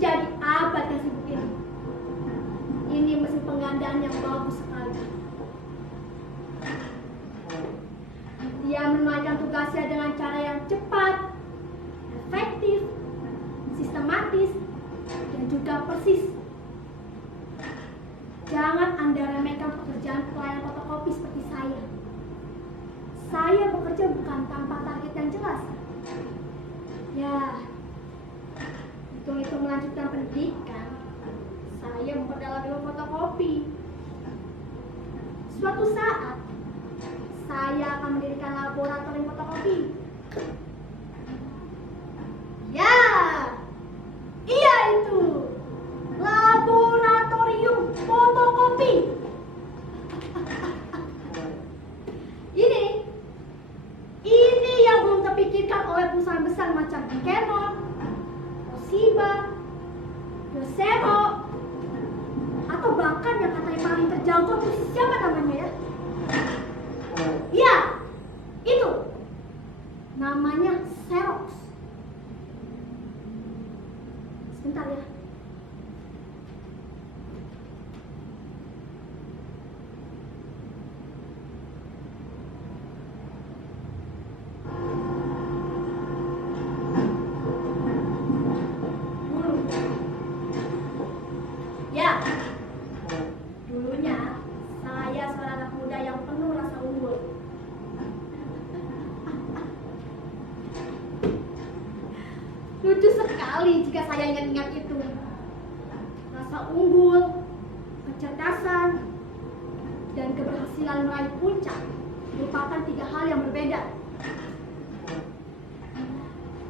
menjadi abad yang sibuk ini. Ini mesin penggandaan yang bagus sekali. Dia menunaikan tugasnya dengan cara yang cepat, efektif, sistematis, dan juga persis. Jangan Anda remehkan pekerjaan pelayan fotokopi seperti saya. Saya bekerja bukan tanpa target yang jelas. Ya, hitung-hitung melanjutkan pendidikan, saya memperdalam ilmu fotokopi. Suatu saat, saya akan mendirikan laboratorium fotokopi. Ya, iya itu, laboratorium fotokopi. Ini yang belum terpikirkan oleh perusahaan besar macam Canon, Toshiba, Yosemo, atau bahkan yang katanya paling terjangkau itu siapa namanya ya? Iya, itu namanya Xerox. Sebentar ya. Dulunya saya seorang anak muda yang penuh rasa unggul. Lucu sekali jika saya ingat-ingat itu. Rasa unggul, kecerdasan, dan keberhasilan meraih puncak merupakan 3 hal yang berbeda.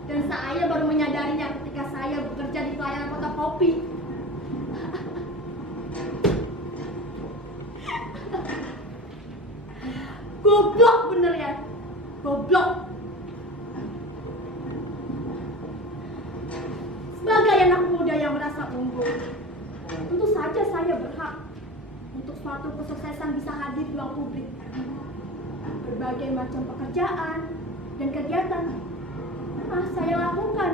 Dan saya baru menyadarinya ketika saya bekerja di pelayanan fotokopi. Goblok bener ya, goblok. Sebagai anak muda yang merasa unggul, tentu saja saya berhak untuk suatu kesuksesan bisa hadir di ruang publik. Berbagai macam pekerjaan dan kegiatan saya lakukan.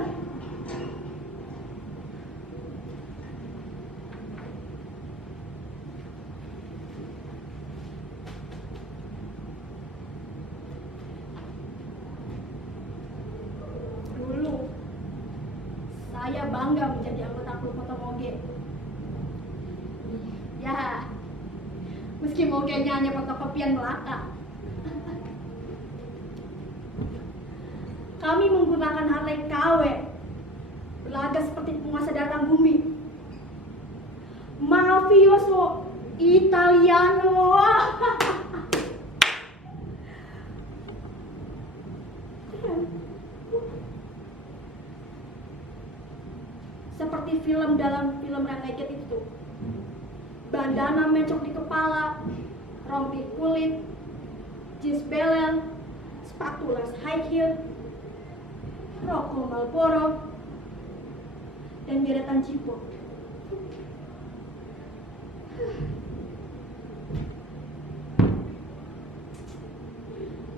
Saya bangga menjadi anggota klub foto moge. Ya, meski mogenya hanya fotokopian belaka. Kami menggunakan Harley KW, berlaga seperti penguasa datang bumi. Mafioso Italiano. Seperti film dalam film Renegade itu. Bandana mencok di kepala, rompi kulit, jeans belel, sepatu les high heel, rokok Marlboro, dan deretan cipok.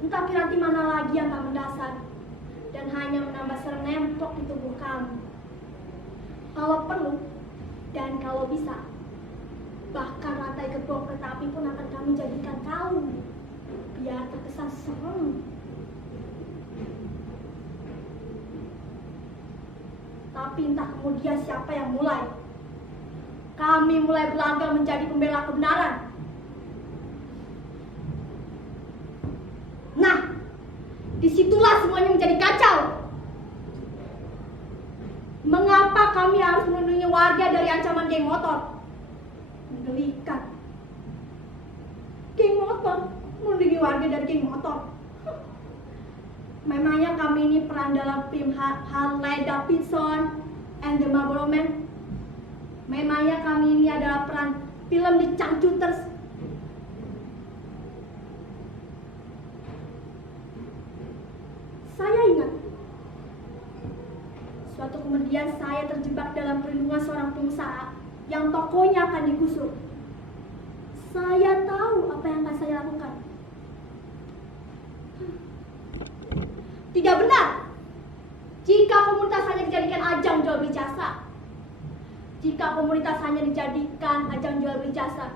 Entah piranti mana lagi yang tak mendasar dan hanya menambah serempok di tubuh kamu. Kalau perlu dan kalau bisa, bahkan rantai gerbong kereta api pun akan kami jadikan kaum biar terkesan serem. Tapi entah kemudian siapa yang mulai. Kami mulai berlaga menjadi pembela kebenaran. Nah, disitulah semuanya menjadi kacau. Mengapa kami harus melindungi warga dari ancaman geng motor? Menggelikan. Geng motor? Melindungi warga dari geng motor? Memangnya kami ini peran dalam film Harley Davidson and the Marlboro Man? Memangnya kami ini adalah peran film The Changcuters? Saya ingat, suatu kemudian saya terjebak dalam perlindungan seorang pengusaha yang tokonya akan digusur. Saya tahu apa yang akan saya lakukan. Tidak benar jika komunitas hanya dijadikan ajang jual beli jasa. Jika komunitas hanya dijadikan ajang jual beli jasa,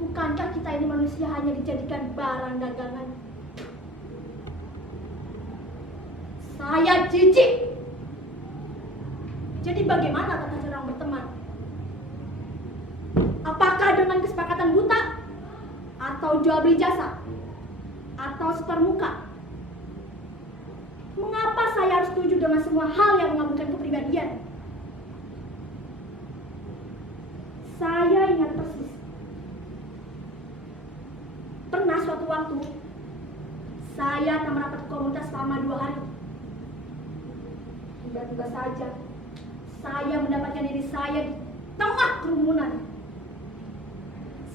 bukankah kita ini manusia hanya dijadikan barang dagangan? Saya jijik. Jadi bagaimana tata cara berteman? Apakah dengan kesepakatan buta? Atau jual beli jasa? Atau setor muka? Mengapa saya harus setuju dengan semua hal yang mengabulkan kepribadian? Saya ingat persis. Pernah suatu waktu, saya tak merapat ke komunitas selama 2 hari. Tiba-tiba saja, saya mendapatkan diri saya di tengah kerumunan.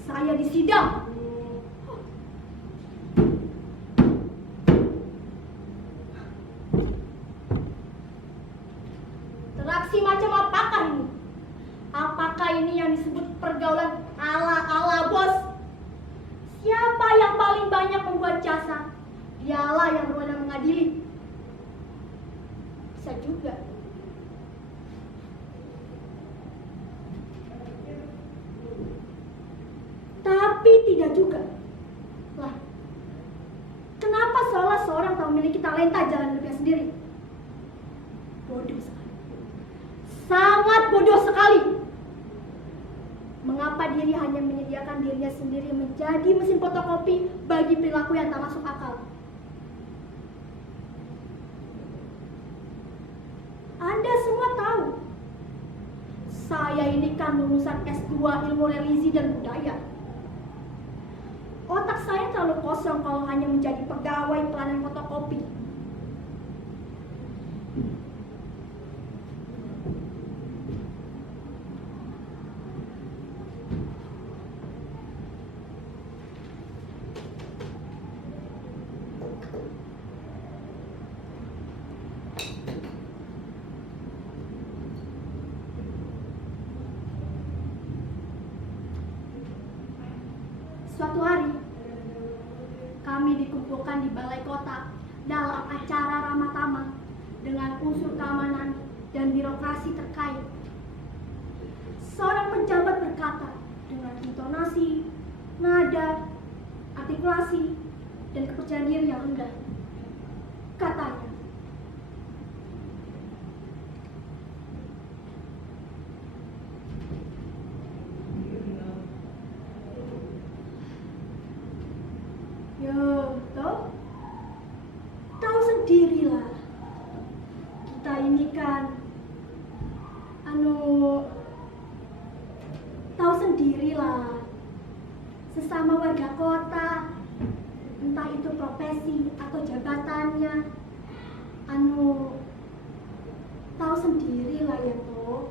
Saya disidang. Interaksi macam apakah ini? Apakah ini yang disebut pergaulan ala-ala bos? Siapa yang paling banyak membuat jasa? Dialah yang berwenang mengadili. Bisa juga. Tapi tidak juga. Lah, kenapa seolah seorang tak memiliki talenta jalan hidupnya sendiri? Bodoh sekali. Sangat bodoh sekali. Mengapa diri hanya menyediakan dirinya sendiri menjadi mesin fotokopi bagi perilaku yang tak masuk akal? Anda semua tahu, saya ini kan lulusan S2 Ilmu Religi dan Budaya. Otak saya terlalu kosong kalau hanya menjadi pegawai pelayanan fotokopi. Suatu hari, kami dikumpulkan di balai kota dalam acara ramah tamah dengan unsur keamanan dan birokrasi terkait. Seorang pejabat berkata dengan intonasi, nada, artikulasi, dan kepercayaan diri yang rendah. Katanya, "Yo, tahu sendirilah. Kita ini kan, tahu sendirilah. Sesama warga kota, entah itu profesi atau jabatannya, tahu sendirilah ya toh.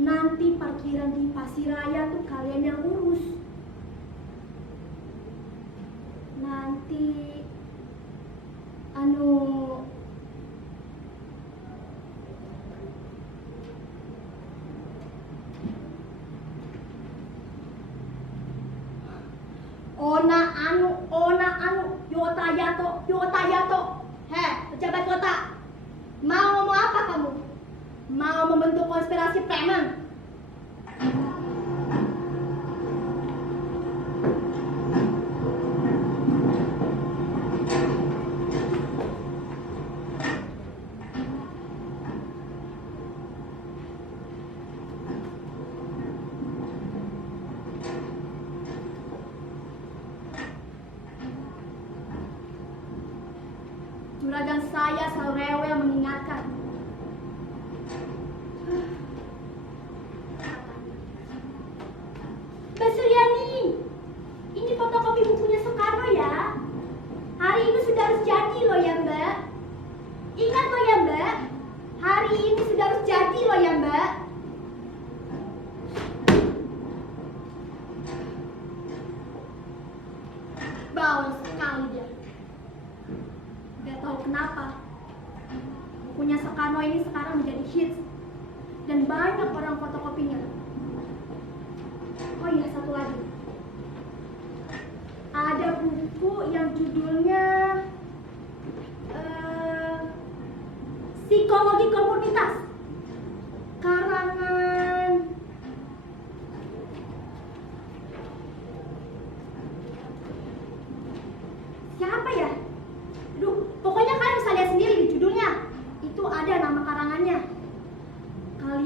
Nanti parkiran di Pasiraya tuh kalian yang urus. Nanti Yotayato. Pejabat kota. Mau ngomong apa kamu? Mau membentuk konspirasi preman? Juragan saya selalu rewel mengingatkan. Mbak Suryani, ini fotokopi bukunya Soekarno ya. Hari ini sudah harus jadi loh ya Mbak. Ingat loh ya Mbak, hari ini sudah harus jadi loh ya Mbak. Bawel sekali dia. Gak tahu kenapa bukunya Soekarno ini sekarang menjadi hits dan banyak orang fotokopinya. Oh iya, satu lagi. Ada buku yang judulnya Psikologi Komunitas.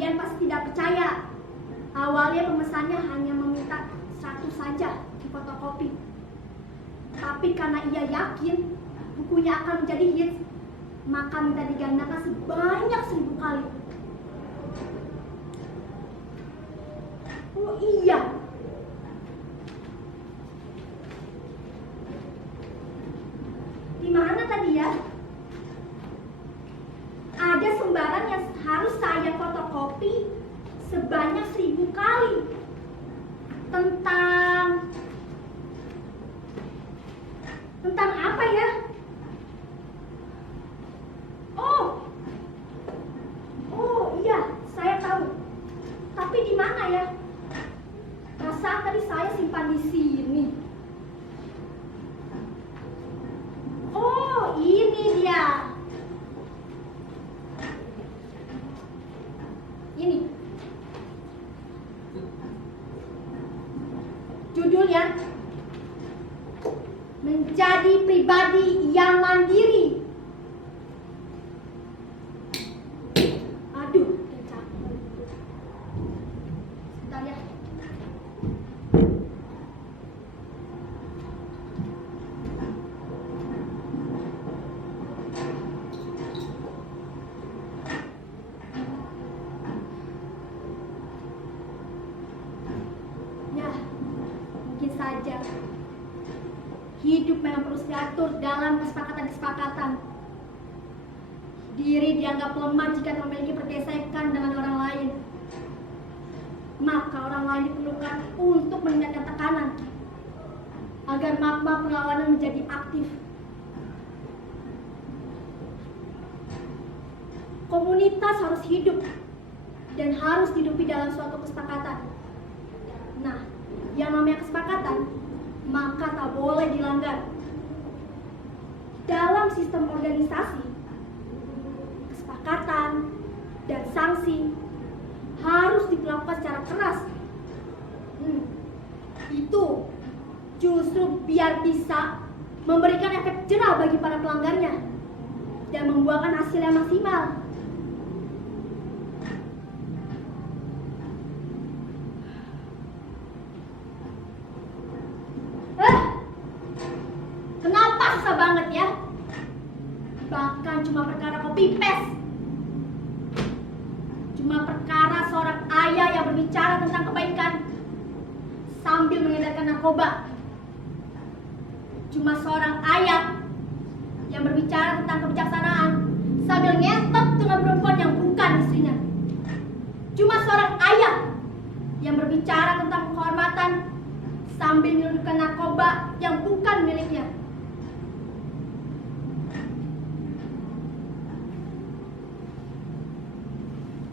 Kalian pasti tidak percaya. Awalnya pemesannya hanya meminta 100 saja di fotokopi. Tapi karena ia yakin bukunya akan menjadi hits, maka minta digandakan sebanyak 1000 kali. Oh iya, di mana tadi ya? Ada sembarang yang harus saya fotokopi sebanyak 1000 kali. Tentang apa ya? Oh iya, saya tahu. Tapi di mana ya? Perasaan tadi saya simpan di sini. Oh, ini dia. Ini. Judulnya Menjadi Pribadi yang Mandiri. Aduh, capek. Sebentar ya. Ya, mungkin saja hidup memang perlu diatur dalam kesepakatan-kesepakatan. Diri dianggap lemah jika memiliki pergesekan dengan orang lain. Maka orang lain diperlukan untuk meningkatkan tekanan agar magma perlawanan menjadi aktif. Komunitas harus hidup dan harus dihidupi dalam suatu kesepakatan. Nah, yang namanya kesepakatan maka tak boleh dilanggar. Dalam sistem organisasi, kesepakatan dan sanksi harus dilakukan secara keras. Itu justru biar bisa memberikan efek jerah bagi para pelanggarnya dan membuahkan hasil yang maksimal. Kenapa susah banget ya? Bahkan cuma perkara copy paste. Cuma perkara seorang ayah yang berbicara tentang kebaikan sambil mengedarkan narkoba. Cuma seorang ayah yang berbicara tentang kebijaksanaan sambil ngentot dengan perempuan yang bukan istrinya. Cuma seorang ayah yang berbicara tentang kehormatan sambil menyelundupkan narkoba yang bukan miliknya.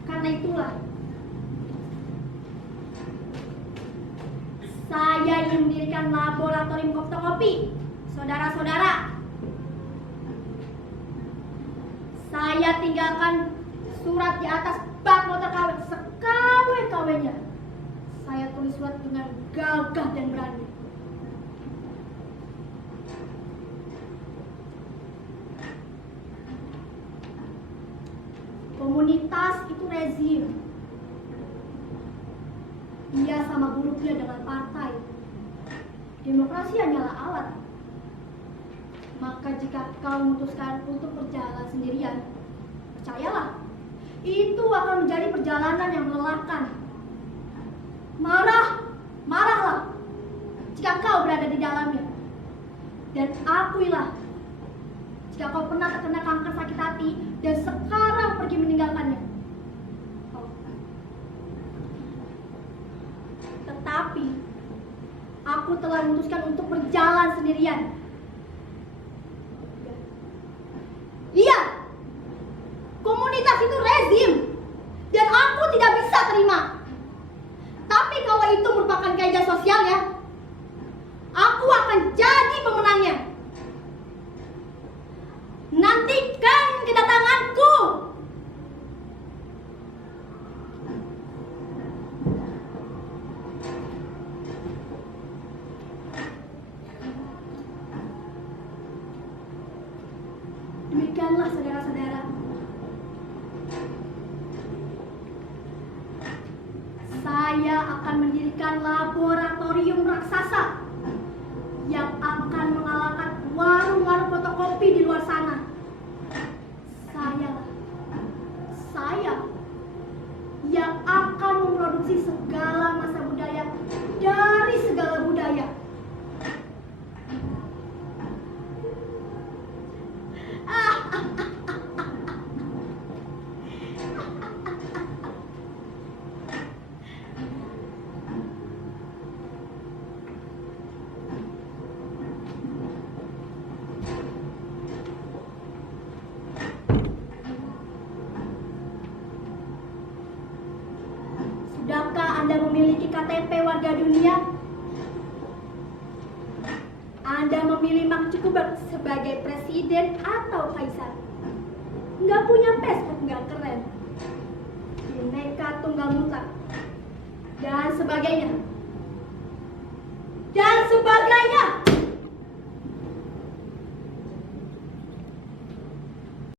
Karena itulah saya ingin mendirikan laboratorium fotokopi. Saudara-saudara, saya tinggalkan surat di atas bak motor KW sekawin-kawinnya. Saya tulis surat dengan gagah dan berani. Komunitas itu rezim. Ia sama buruknya dengan partai. Demokrasi hanyalah alat. Maka jika kau memutuskan untuk berjalan sendirian, percayalah, itu akan menjadi perjalanan yang melelahkan. Marahlah jika kau berada di dalamnya. Dan akuilah jika kau pernah terkena kanker sakit hati dan sekarang pergi meninggalkannya. Tetapi aku telah memutuskan untuk berjalan sendirian. Iya, komunitas itu rezim dan aku tidak bisa terima. Tapi kalau itu merupakan kaidah sosial ya, aku akan jadi pemenangnya. Nantikan kedatanganku. Saya akan mendirikan laboratorium raksasa yang akan mengalahkan warung-warung fotokopi di luar sana. Saya yang akan memproduksi segala masa budaya dari segala budaya. Sudahkah Anda memiliki KTP warga dunia? Anda memilih Mark Zuckerberg sebagai presiden atau kaisar? Nggak punya Facebook, nggak keren. Bineka Tunggal Mutlak dan sebagainya.